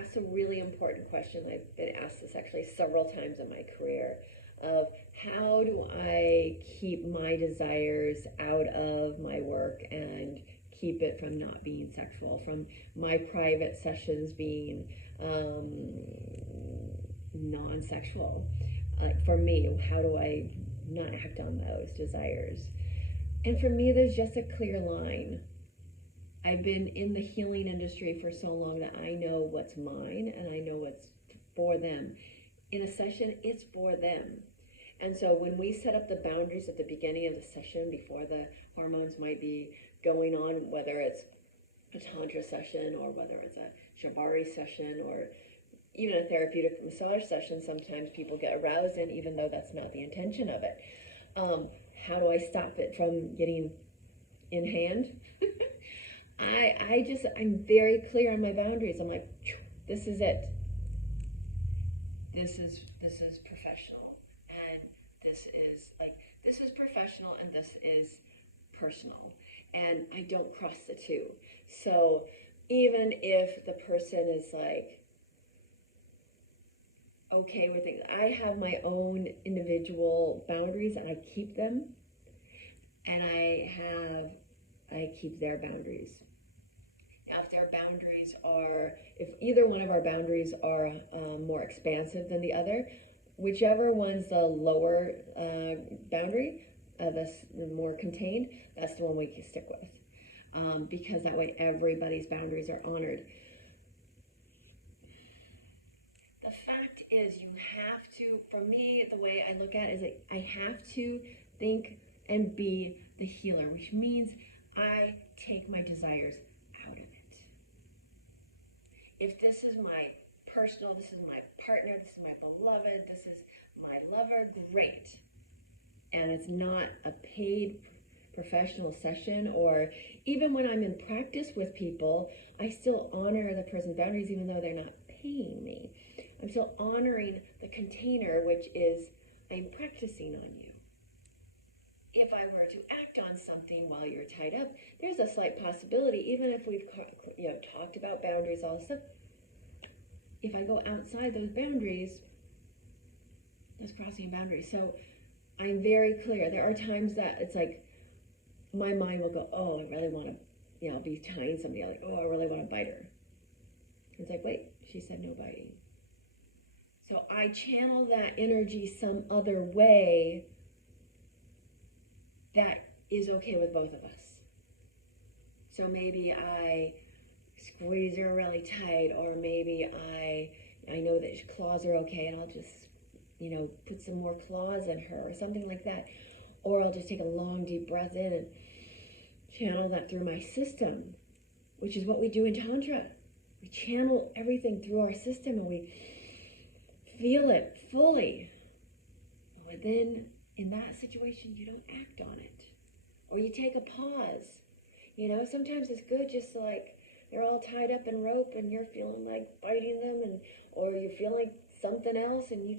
asked a really important question. I've been asked this actually several times in my career of how do I keep my desires out of my work and keep it from not being sexual, from my private sessions being non-sexual. For me, how do I not act on those desires? And for me, there's just a clear line. I've been in the healing industry for so long that I know what's mine and I know what's for them. In a session, it's for them. And so when we set up the boundaries at the beginning of the session, before the hormones might be going on, whether it's a tantra session or whether it's a shibari session or even a therapeutic massage session, sometimes people get aroused in, even though that's not the intention of it. How do I stop it from getting in hand? I'm very clear on my boundaries. I'm like, this is it. This is professional, and this is professional, and this is personal, and I don't cross the two. So even if the person is like okay with it, I have my own individual boundaries, and I keep them, and I keep their boundaries. Now, if either one of our boundaries are more expansive than the other, whichever one's the lower boundary, the more contained, that's the one we can stick with. Because that way everybody's boundaries are honored. The fact is, you have to, for me, the way I look at it is that I have to think and be the healer, which means I take my desires out of it. If this is my personal, this is my partner, this is my beloved, this is my lover, great. And it's not a paid professional session, or even when I'm in practice with people, I still honor the person's boundaries even though they're not paying me. I'm still honoring the container, which is I'm practicing on you. If I were to act on something while you're tied up, there's a slight possibility, even if we've talked about boundaries, all this stuff, if I go outside those boundaries, that's crossing a boundary. So I'm very clear. There are times that it's like my mind will go, oh, I really want to, I'll be tying somebody, like, oh, I really want to bite her. It's like, wait, she said no biting. So I channel that energy some other way that is okay with both of us. So maybe I squeeze her really tight, or maybe I know that claws are okay, and I'll just, put some more claws in her, or something like that. Or I'll just take a long, deep breath in and channel that through my system, which is what we do in Tantra. We channel everything through our system, and we feel it fully. But then, in that situation, you don't act on it. Or you take a pause. Sometimes it's good just to, they're all tied up in rope and you're feeling like biting them, or you're feeling something else, and you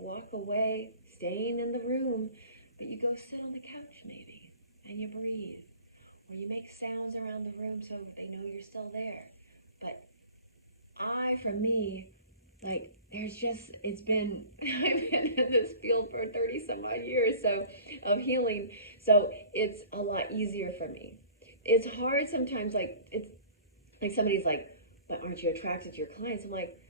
walk away, staying in the room, but you go sit on the couch maybe, and you breathe. Or you make sounds around the room so they know you're still there. But for me, I've been in this field for 30 some odd years of healing, so it's a lot easier for me. It's hard sometimes, it's like somebody's like, but aren't you attracted to your clients? I'm like,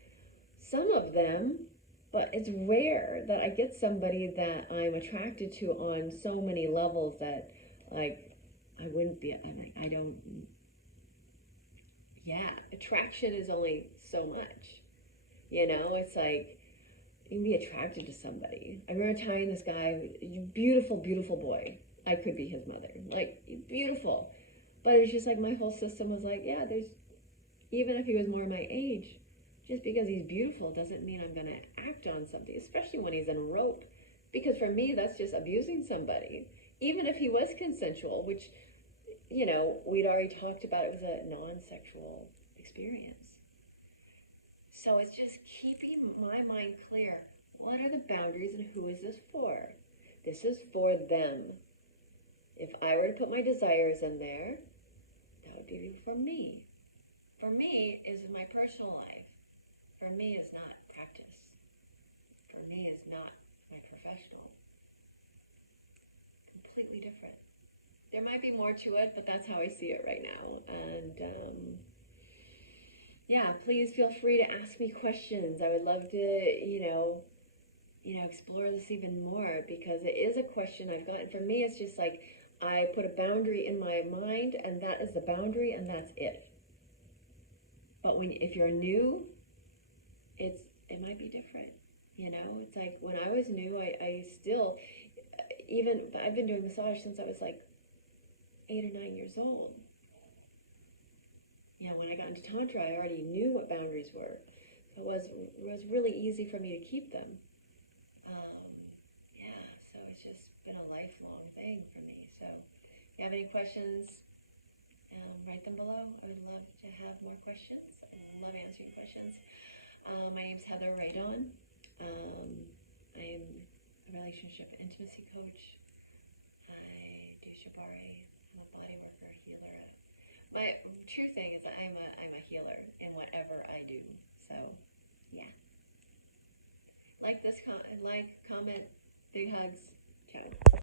some of them, but it's rare that I get somebody that I'm attracted to on so many levels that I wouldn't be, attraction is only so much. It's like, you can be attracted to somebody. I remember tying this guy, beautiful, beautiful boy. I could be his mother. Beautiful. But it's just my whole system was even if he was more my age, just because he's beautiful doesn't mean I'm going to act on something, especially when he's in rope. Because for me, that's just abusing somebody. Even if he was consensual, which, we'd already talked about, it was a non-sexual experience. So it's just keeping my mind clear. What are the boundaries and who is this for? This is for them. If I were to put my desires in there, that would be for me. for me is my personal life. For me is not practice. For me is not my professional. Completely different. There might be more to it, but that's how I see it right now. And yeah, please feel free to ask me questions. I would love to, explore this even more, because it is a question I've gotten. For me, it's just like I put a boundary in my mind, and that is the boundary, and that's it. But if you're new, it might be different. It's like when I was new, I still, I've been doing massage since I was like 8 or 9 years old. When I got into tantra, I already knew what boundaries were. So it was really easy for me to keep them. So it's just been a lifelong thing for me. So if you have any questions, write them below. I would love to have more questions. I love answering questions. My name's Heather Radon. I am a relationship and intimacy coach. I do shibari. I'm a body worker, healer. My true thing is that I'm a healer in whatever I do. So, yeah. Like this, comment, big hugs. Ciao.